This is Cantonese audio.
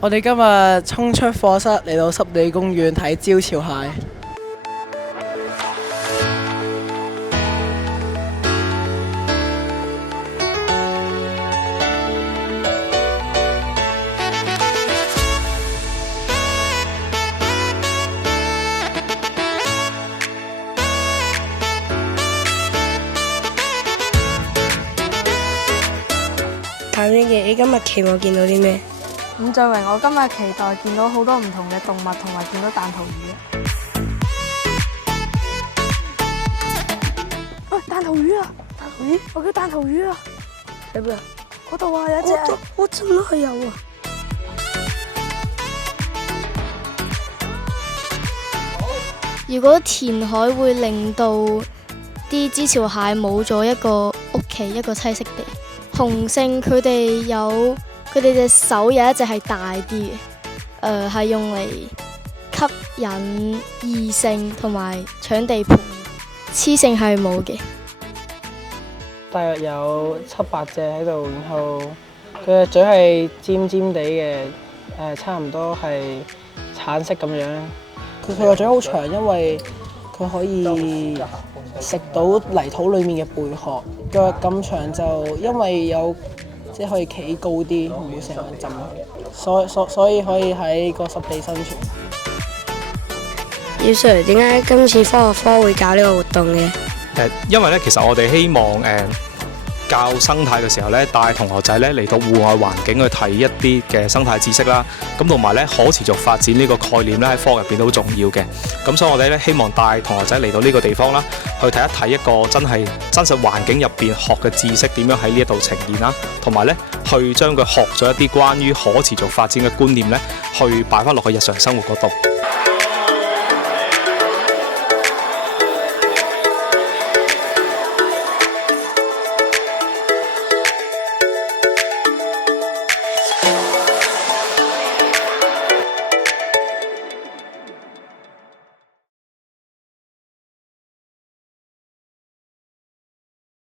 我哋今日衝出課室嚟到濕地公園睇招潮蟹。譚英傑，你今日期望見到啲咩？伍俊榮，我今日期待見到好多唔同嘅動物，同埋見到彈塗魚。喂，彈塗魚啊！彈塗魚，我叫彈塗魚啊！喺邊啊？嗰度啊，有一隻。我真係有啊！如果填海會令到啲招潮蟹冇咗一個屋企，一個棲息地。雄性佢哋隻手有一隻係大啲嘅，係用嚟吸引異性同埋搶地盤，雌性係冇嘅。大約有7-8隻喺度，然後佢嘅嘴係尖尖地嘅，差唔多係橙色咁樣。佢個嘴好長，因為佢可以食到泥土裡面嘅貝殼。腳咁長就因為有即係可以企高啲，唔會成日浸。所以可以喺個濕地生存。葉 Sir， 點解今次科學科會搞呢個活動嘅？因為咧，其實我哋希望教生態嘅時候咧，帶同學仔咧嚟到戶外環境去睇一啲嘅生態知識啦。咁同埋咧，可持續發展呢個概念咧喺科入邊都好重要嘅。咁所以我哋咧希望帶同學仔嚟到呢個地方啦，去睇一睇一個真實環境入邊學嘅知識點樣喺呢一度呈現啦，同埋咧去將佢學咗一啲關於可持續發展嘅觀念咧，去擺翻落去日常生活嗰度。